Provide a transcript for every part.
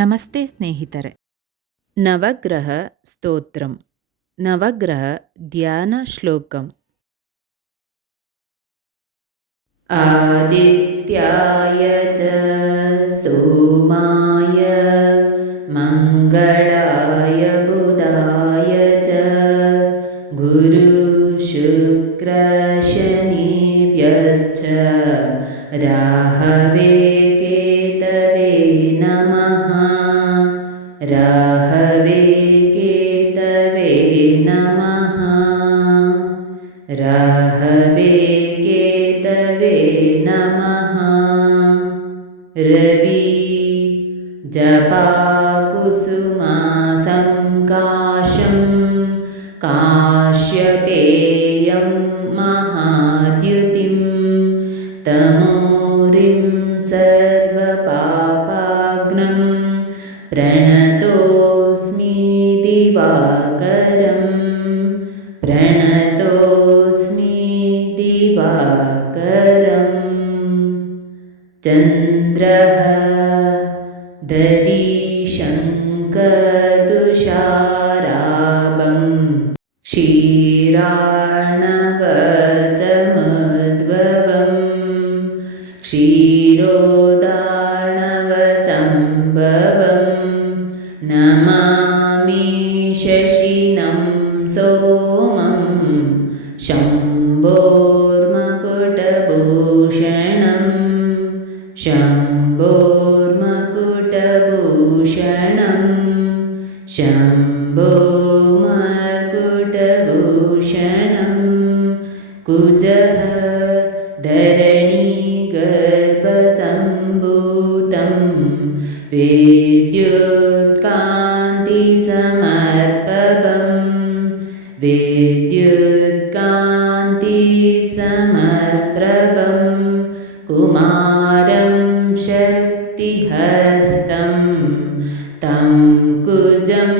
ನಮಸ್ತೆ ಸ್ನೇಹಿತರೆ. ನವಗ್ರಹ ಸ್ತೋತ್ರಂ, ನವಗ್ರಹ ಧ್ಯಾನ ಶ್ಲೋಕಂ. ಆದಿತ್ಯಾಯ ಚ ಸೋಮಾಯ ಮಂಗಳಾಯ ಬುಧಾಯ ಚ ಗುರು ಶುಕ್ರ ಶನಿಭ್ಯಶ್ಚ ರಾಹವೇ ಕೇತವೇ ನಮಃ. ರಾಹವೇ ಕೇತವೇ ನಮಃ. ರಾಹವೇ ಕೇತವೇ ನಮಃ. ರವಿ ಜಪಾಕುಸುಮಾಸಂಕಾಶಂ ಕಾಶ್ಯಪೇಯಂ ಮಹಾದ್ಯುತಿಂ ತಮೋರಿಂ ಸರ್ವಪಾಪಾಗ್ನಂ ಪ್ರಣತೋಸ್ಮಿ ದಿವಾಕರಂ. ಪ್ರಣತೋಸ್ಮಿ ದಿವಾಕರಂ. ಚಂದ್ರಃ ದದೀಶಂಕತುಷಾರಾಭಂ ಕ್ಷೀರಾರ್ಣವಸಮುದ್ಭವಂ ಕ್ಷೀರೋದಾರ್ಣವಸಂಭವಂ ನಮಾಮಿ ಶಶಿನಂ ಸೋಮಂ ಶಂಭೋರ್ಮಕುಟಭೂಷಣಂ. ಶಂಭೋರ್ಮಕುಟಭೂಷಣಂ. ಶಂಭೋರ್ಮಕುಟಭೂಷಣಂ. ಕುಜಃ ಧರಣೀಗರ್ಭಸಂಭೂತಂ ವಿದ್ಯುತ್ಕಾಂತಿಸಮರ್ಪಭಂ. ವಿದ್ಯುತ್ಕಾಂತಿಸಮರ್ಪ್ರಭಂ ಕುಮಾರಂ ಶಕ್ತಿಹಸ್तं तं ಕುಜಂ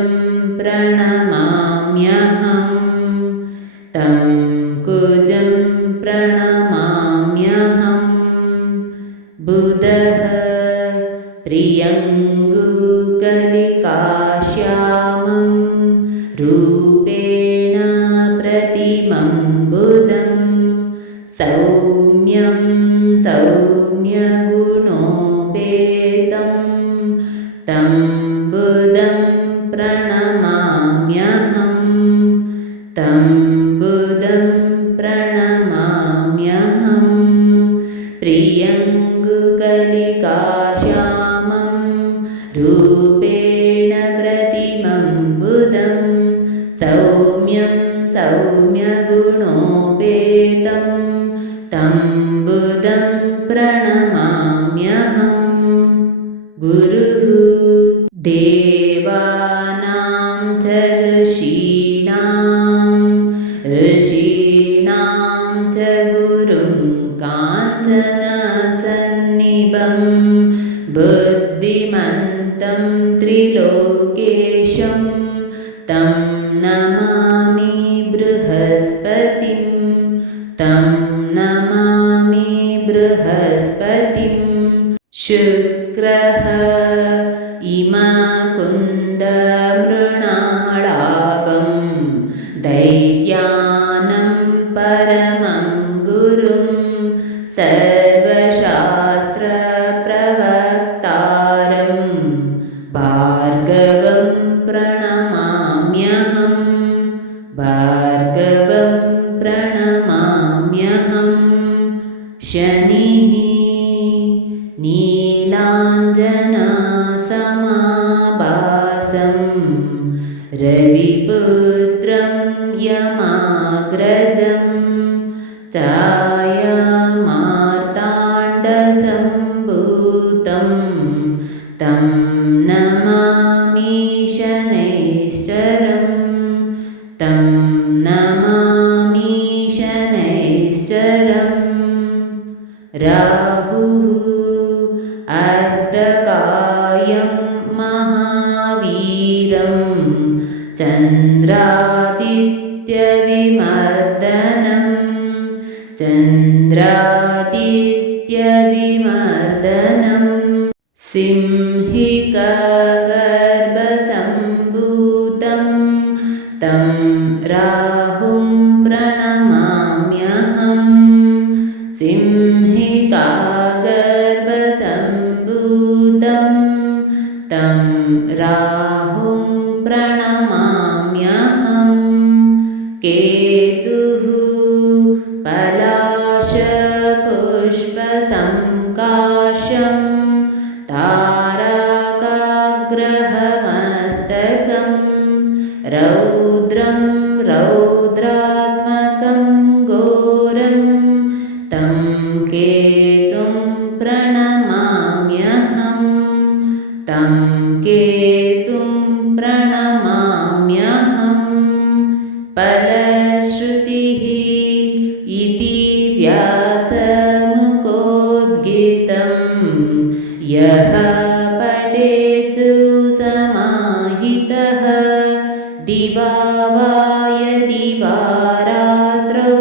ಪ್ರಣಮಾಮ್ಯಹಂ. तं ಕುಜಂ ಪ್ರಣಮಾಮ್ಯಹಂ. ಬುಧಃ ಪ್ರಿಯಂಗುಕಲಿಕಾಶ್ಯಾಮಂ ರೂಪೇಣ ಪ್ರತಿಮಂ ಬುಧಂ ಸೌಮ್ಯಂ ಸೌಮ್ಯಗುಣೋಪೇತಂ तं ಬುಧಂ ಪ್ರಣಮಾಮ್ಯಹಂ. तं ಬುಧಂ ಪ್ರಣಮಾಮ್ಯಹಂ. ಪ್ರಿಯಂಗುಕಲಿಕಾಶ್ಯಾಮಂ ರೂಪೇಣ ಪ್ರತಿಮಂ ಬುಧಂ ಸೌಮ್ಯಂ ಸೌಮ್ಯಗುಣೋಪೇತಂ तं ಬುಧಂ ಪ್ರಣಮಾಮ್ಯಹಂ. ಗುರುಃ ದೇವಾನಾಂ ಚ ಋಷೀಣಾಂ ಚ ಗುರುಂ ಕಾಂಚನಸನ್ನಿಭಂ ಬುದ್ಧಿಮಂತಂ ತ್ರಿಲೋಕೇಶಂ तं ನಮಾಮಿ ಬೃಹಸ್ಪತಿಂ. तं ನಮಾಮಿ ಬೃಹಸ್ಪತಿಂ. ಶುಕ್ರಃ ಇಮಕುಂದಮೃಣಾಳಾಭಂ ದೈತ್ಯಾನಂ ಪರಮಂ ಗುರುಂ ಸರ್ವಶಾಸ್ತ್ರಪ್ರವಕ್ತಾರಂ ಭಾರ್ಗವಂ ಪ್ರಣಮಾಮ್ಯಹಂ. ಭಾರ್ಗವಂ ಪ್ರಣಮಾಮ್ಯಹಂ. ಶನಿಃ ನೀಲಾಂಜನಸಮಾಭಾಸಂ ರವಿಪುತ್ರಂ ಯಮಾಗ್ರಜಂ ಛಾಯಾಮಾರ್ತಾಂಡಸಂಭೂತಂ तं ನಮಾಮಿ ಶನೈಶ್ಚರಂ. तं ನಮಾಮಿ ಶನೈಶ್ಚರಂ. ರಾಹುಃ ಅರ್ಧಕಾಯಂ ಮಹಾವೀರಂ ಚಂದ್ರಾದಿತ್ಯವಿಮರ್ದನಂ. ಚಂದ್ರಾದಿತ್ಯವಿಮರ್ದನಂ सिंहिकागर्भसम्भूतं तं राहुं प्रणमाम्यहम् सिंहिकागर्भसम्भूतं तं राहुं प्रणमाम्यहम् केतुः पलाशपुष्पसङ्काशं तारकाग्रहमस्तकं रौद्रं रौद्रात्मकं घोरं तं केतुं प्रणमाम्यहम् तं केतुं प्रणमाम्यहम् फलश्रुतिः इति व्यासमुखोद्गीतं यः पठेत् समाहितः दिवा वा यदि वा रात्रौ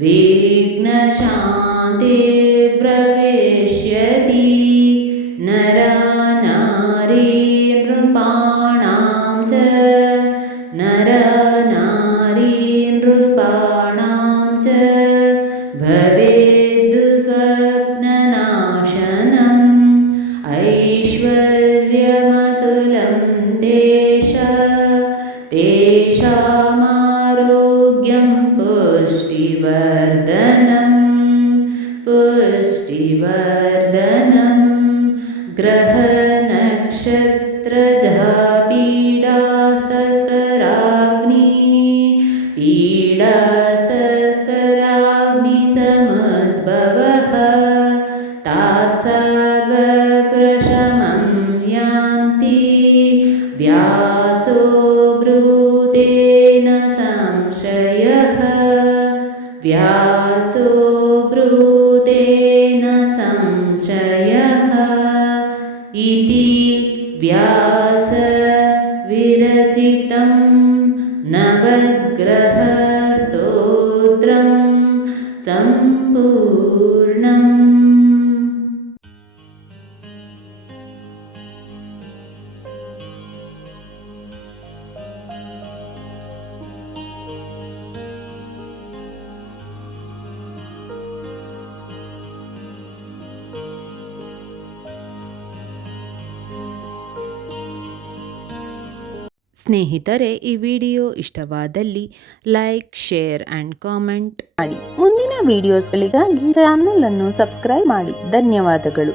विघ्नशान्तिर्भविष्यति नरनारी नृपाणां च भवेद्दुःस्वप्ननाशनम् ऐश्वर्यमतुलं तेषामारोग्यं पुष्टिवर्धनं पीडास्तस्कराग्निसमुद्भवः तात्सर्वप्रशमं यान्ति व्यासो ब्रूतेन संशयः इति व्यासविरचितं नवग्रहस्तोत्रं सम्पूर्णम्। ಸ್ನೇಹಿತರೆ, ಈ ವಿಡಿಯೋ ಇಷ್ಟವಾದಲ್ಲಿ ಲೈಕ್, ಶೇರ್ ಆ್ಯಂಡ್ ಕಾಮೆಂಟ್ ಮಾಡಿ. ಮುಂದಿನ ವಿಡಿಯೋಸ್ಗಳಿಗಾಗಿ ಚಾನಲ್ ಅನ್ನು ಸಬ್ಸ್ಕ್ರೈಬ್ ಮಾಡಿ. ಧನ್ಯವಾದಗಳು.